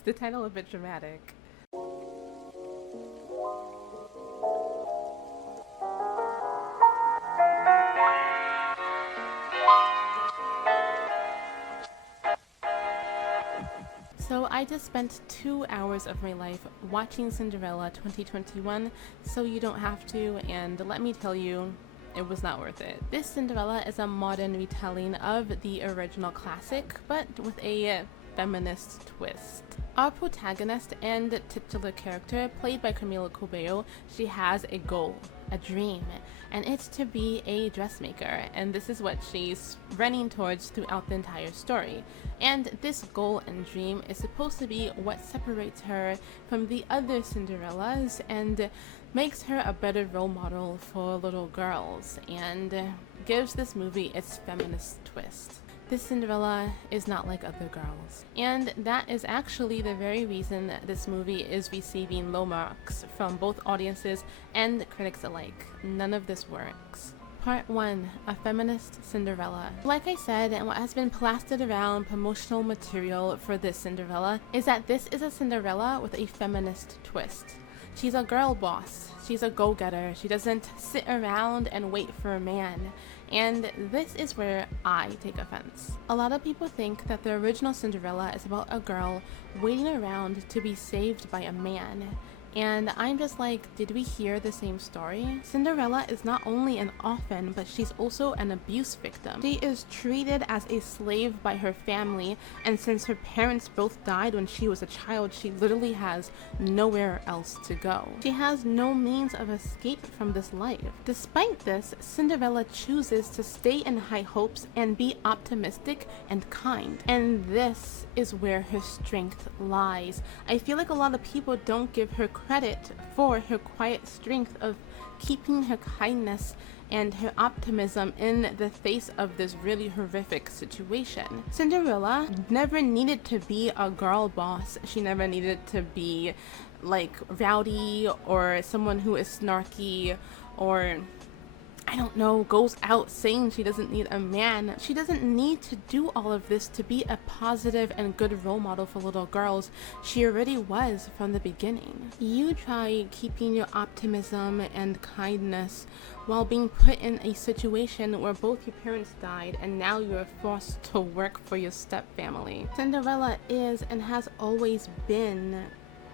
Is the title a bit dramatic? So I just spent 2 hours of my life watching Cinderella 2021, so you don't have to, and let me tell you, it was not worth it. This Cinderella is a modern retelling of the original classic, but with a feminist twist. Our protagonist and titular character, played by Camila Cabello, she has a goal, a dream, and it's to be a dressmaker, and this is what she's running towards throughout the entire story. And this goal and dream is supposed to be what separates her from the other Cinderellas and makes her a better role model for little girls, and gives this movie its feminist twist. This Cinderella is not like other girls. And that is actually the very reason that this movie is receiving low marks from both audiences and critics alike. None of this works. Part 1. A Feminist Cinderella. Like I said, and what has been plastered around promotional material for this Cinderella is that this is a Cinderella with a feminist twist. She's a girl boss. She's a go-getter. She doesn't sit around and wait for a man. And this is where I take offense. A lot of people think that the original Cinderella is about a girl waiting around to be saved by a man. And I'm just like, did we hear the same story? Cinderella is not only an orphan, but she's also an abuse victim. She is treated as a slave by her family, and since her parents both died when she was a child, she literally has nowhere else to go. She has no means of escape from this life. Despite this, Cinderella chooses to stay in high hopes and be optimistic and kind. And this is where her strength lies. I feel like a lot of people don't give her credit for her quiet strength of keeping her kindness and her optimism in the face of this really horrific situation. Cinderella never needed to be a girl boss. She never needed to be like rowdy or someone who is snarky or I don't know, goes out saying she doesn't need a man. She doesn't need to do all of this to be a positive and good role model for little girls. She already was from the beginning. You try keeping your optimism and kindness while being put in a situation where both your parents died and now you're forced to work for your stepfamily. Cinderella is and has always been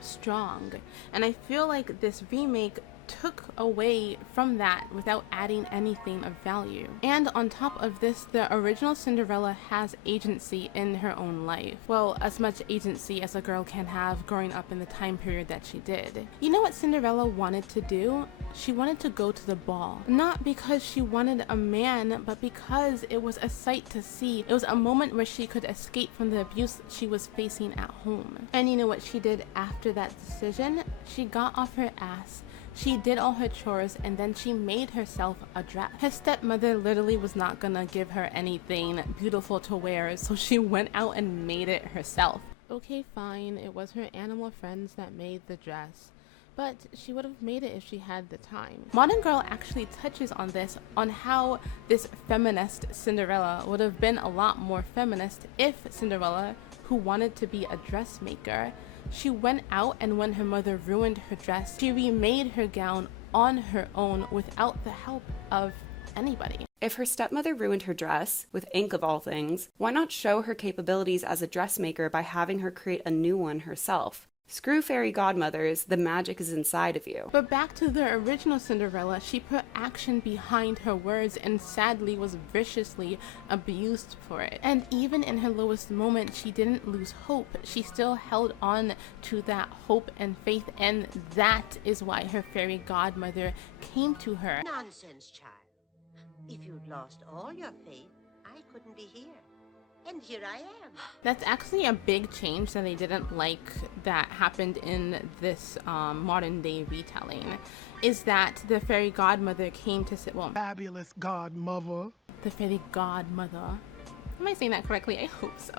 strong, and I feel like this remake took away from that without adding anything of value. And on top of this, the original Cinderella has agency in her own life. Well, as much agency as a girl can have growing up in the time period that she did. You know what Cinderella wanted to do? She wanted to go to the ball. Not because she wanted a man, but because it was a sight to see. It was a moment where she could escape from the abuse she was facing at home. And you know what she did after that decision? She got off her ass. She did all her chores and then she made herself a dress. Her stepmother literally was not gonna give her anything beautiful to wear, so she went out and made it herself. Okay, fine, it was her animal friends that made the dress, but she would have made it if she had the time. Modern Girl actually touches on this, on how this feminist Cinderella would have been a lot more feminist if Cinderella, who wanted to be a dressmaker, she went out and when her mother ruined her dress, she remade her gown on her own without the help of anybody. If her stepmother ruined her dress, with ink of all things, why not show her capabilities as a dressmaker by having her create a new one herself? Screw fairy godmothers, the magic is inside of you. But back to the original Cinderella, she put action behind her words and sadly was viciously abused for it. And even in her lowest moment, she didn't lose hope. She still held on to that hope and faith, and that is why her fairy godmother came to her. Nonsense, child. If you'd lost all your faith, I couldn't be here. And here I am. That's actually a big change that I didn't like that happened in this modern day retelling, is that the fairy godmother came to sit, well, Fabulous godmother. the fairy godmother. Am I saying that correctly? I hope so.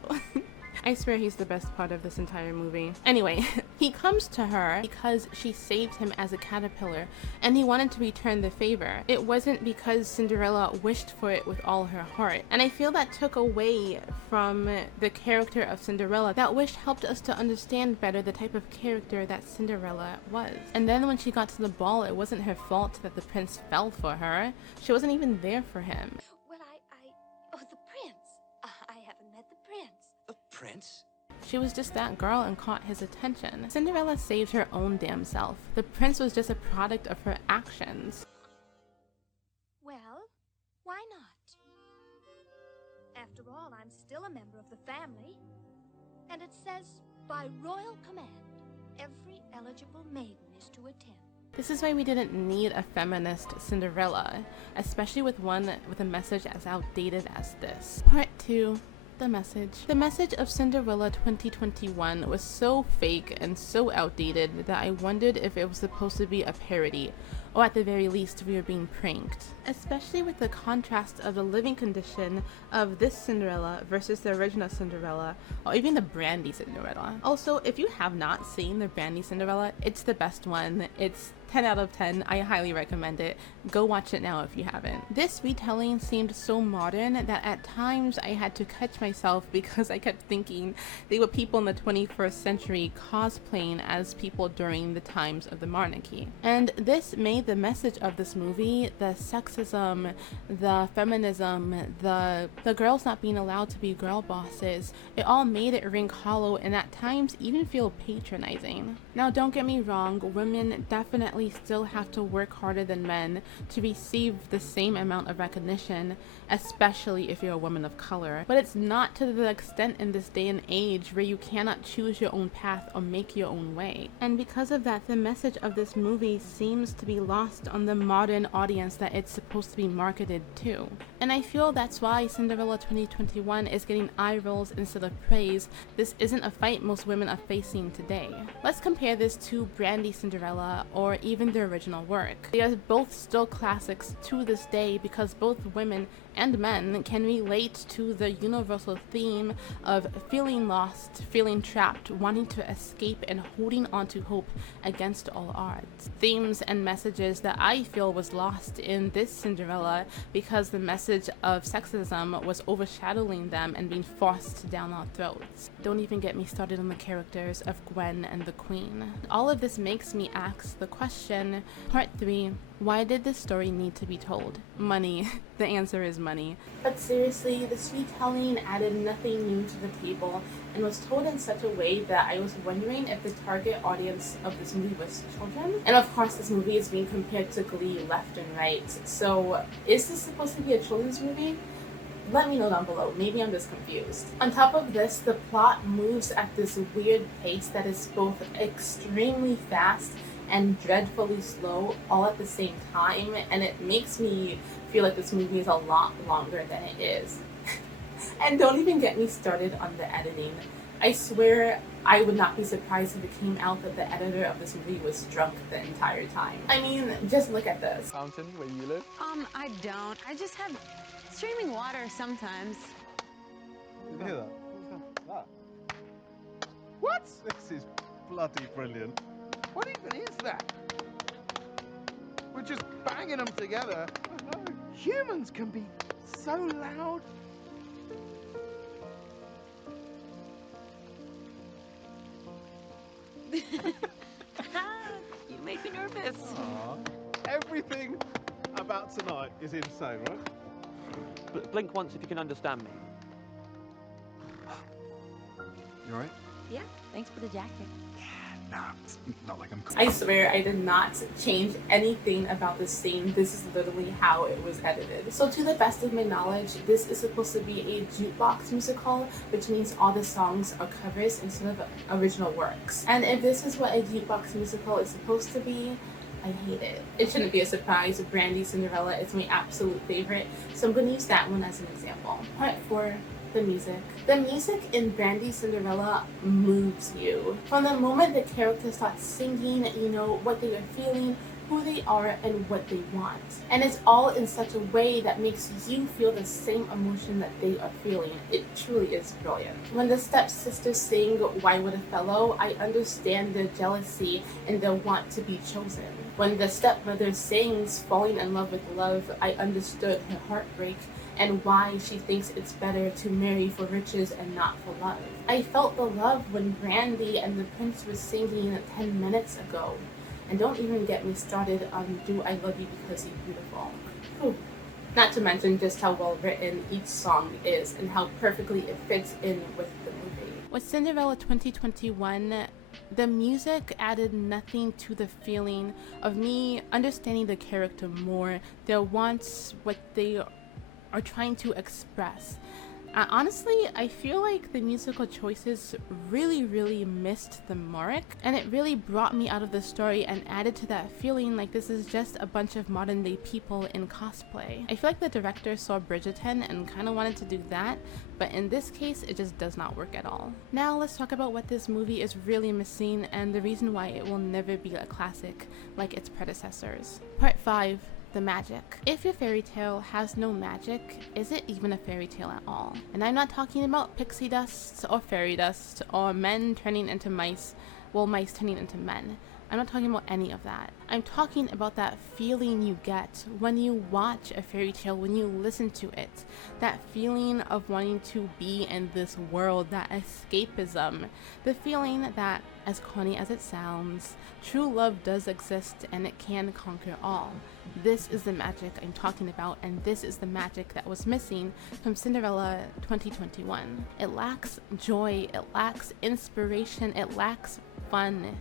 I swear he's the best part of this entire movie. Anyway, He comes to her because she saved him as a caterpillar, and he wanted to return the favor. It wasn't because Cinderella wished for it with all her heart. And I feel that took away from the character of Cinderella. That wish helped us to understand better the type of character that Cinderella was. And then when she got to the ball, it wasn't her fault that the prince fell for her. She wasn't even there for him. Well, oh, the prince. I haven't met the prince. The prince? She was just that girl and caught his attention. Cinderella saved her own damn self. The prince was just a product of her actions. Well, why not? After all, I'm still a member of the family. And it says, by royal command, every eligible maiden is to attend. This is why we didn't need a feminist Cinderella, especially with one with a message as outdated as this. Part 2. The message. The message of Cinderella 2021 was so fake and so outdated that I wondered if it was supposed to be a parody, or at the very least we were being pranked. Especially with the contrast of the living condition of this Cinderella versus the original Cinderella, or even the Brandy Cinderella. Also, if you have not seen the Brandy Cinderella, it's the best one. It's 10 out of 10. I highly recommend it. Go watch it now if you haven't. This retelling seemed so modern that at times I had to catch myself because I kept thinking they were people in the 21st century cosplaying as people during the times of the monarchy. And this made the message of this movie, the sexism, the feminism, the girls not being allowed to be girl bosses, it all made it ring hollow and at times even feel patronizing. Now don't get me wrong, women definitely still have to work harder than men to receive the same amount of recognition, especially if you're a woman of color. But it's not to the extent in this day and age where you cannot choose your own path or make your own way. And because of that, the message of this movie seems to be lost on the modern audience that it's supposed to be marketed to. And I feel that's why Cinderella 2021 is getting eye rolls instead of praise. This isn't a fight most women are facing today. Let's compare this to Brandy Cinderella or even the original work. They are both still classics to this day because both women and men can relate to the universal theme of feeling lost, feeling trapped, wanting to escape, and holding on to hope against all odds. Themes and messages that I feel was lost in this Cinderella because the message of sexism was overshadowing them and being forced down our throats. Don't even get me started on the characters of Gwen and the Queen. All of this makes me ask the question, Part 3, why did this story need to be told? Money. The answer is money. But seriously, this retelling added nothing new to the table and was told in such a way that I was wondering if the target audience of this movie was children. And of course, this movie is being compared to Glee left and right. So, is this supposed to be a children's movie? Let me know down below. Maybe I'm just confused. On top of this, the plot moves at this weird pace that is both extremely fast and dreadfully slow all at the same time, and it makes me feel like this movie is a lot longer than it is. And don't even get me started on the editing. I swear I would not be surprised if it came out that the editor of this movie was drunk the entire time. I mean, just look at this. Fountain, where you live? I don't. I just have streaming water sometimes. Did you hear that? What was that? What? This is bloody brilliant. What even is that? We're just banging them together. I know. Humans can be so loud. You make me nervous. Aww. Everything about tonight is insane, right? Blink once if you can understand me. You alright? Yeah, thanks for the jacket. Nah, it's not like I'm cool. I swear I did not change anything about this scene. This is literally how it was edited. So to the best of my knowledge, this is supposed to be a jukebox musical, which means all the songs are covers instead of original works. And if this is what a jukebox musical is supposed to be, I hate it. It shouldn't be a surprise. Brandy Cinderella is my absolute favorite, so I'm going to use that one as an example. Part 4. The music. The music in Brandy Cinderella moves you. From the moment the characters start singing, you know, what they are feeling, who they are and what they want. And it's all in such a way that makes you feel the same emotion that they are feeling. It truly is brilliant. When the stepsisters sing Why Would a Fellow, I understand their jealousy and their want to be chosen. When the stepmother sings Falling in Love with Love, I understood her heartbreak and why she thinks it's better to marry for riches and not for love. I felt the love when Brandy and the prince were singing 10 minutes ago. And don't even get me started on Do I Love You Because You're Beautiful. Whew. Not to mention just how well written each song is and how perfectly it fits in with the movie. With Cinderella 2021, the music added nothing to the feeling of me understanding the character more, their wants, what they are trying to express. Honestly, I feel like the musical choices really missed the mark, and it really brought me out of the story and added to that feeling like this is just a bunch of modern day people in cosplay. I feel like the director saw Bridgerton and kind of wanted to do that, but in this case, it just does not work at all. Now let's talk about what this movie is really missing and the reason why it will never be a classic like its predecessors. Part 5. The magic. If your fairy tale has no magic, is it even a fairy tale at all? And I'm not talking about pixie dust or fairy dust or men turning into mice, well, mice turning into men. I'm not talking about any of that. I'm talking about that feeling you get when you watch a fairy tale, when you listen to it. That feeling of wanting to be in this world, that escapism. The feeling that, as corny as it sounds, true love does exist and it can conquer all. This is the magic I'm talking about, and this is the magic that was missing from Cinderella 2021. It lacks joy, it lacks inspiration, it lacks fun.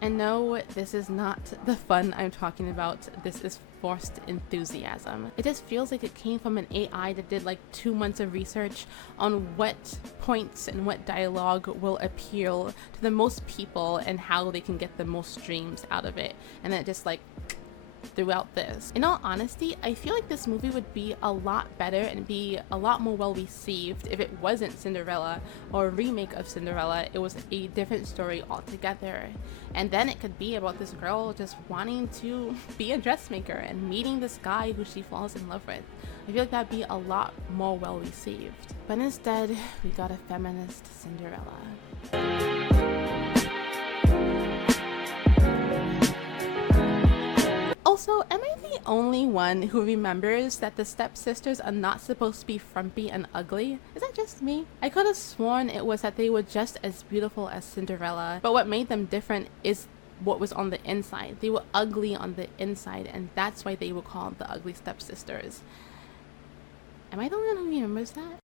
And no, this is not the fun I'm talking about. This is forced enthusiasm. It just feels like it came from an AI that did like 2 months of research on what points and what dialogue will appeal to the most people and how they can get the most streams out of it. And then it just like throughout this. In all honesty, I feel like this movie would be a lot better and be a lot more well received if it wasn't Cinderella or a remake of Cinderella. It was a different story altogether. And then it could be about this girl just wanting to be a dressmaker and meeting this guy who she falls in love with. I feel like that'd be a lot more well received. But instead, we got a feminist Cinderella. Also, am I the only one who remembers that the stepsisters are not supposed to be frumpy and ugly? Is that just me? I could have sworn it was that they were just as beautiful as Cinderella, but what made them different is what was on the inside. They were ugly on the inside, and that's why they were called the ugly stepsisters. Am I the only one who remembers that?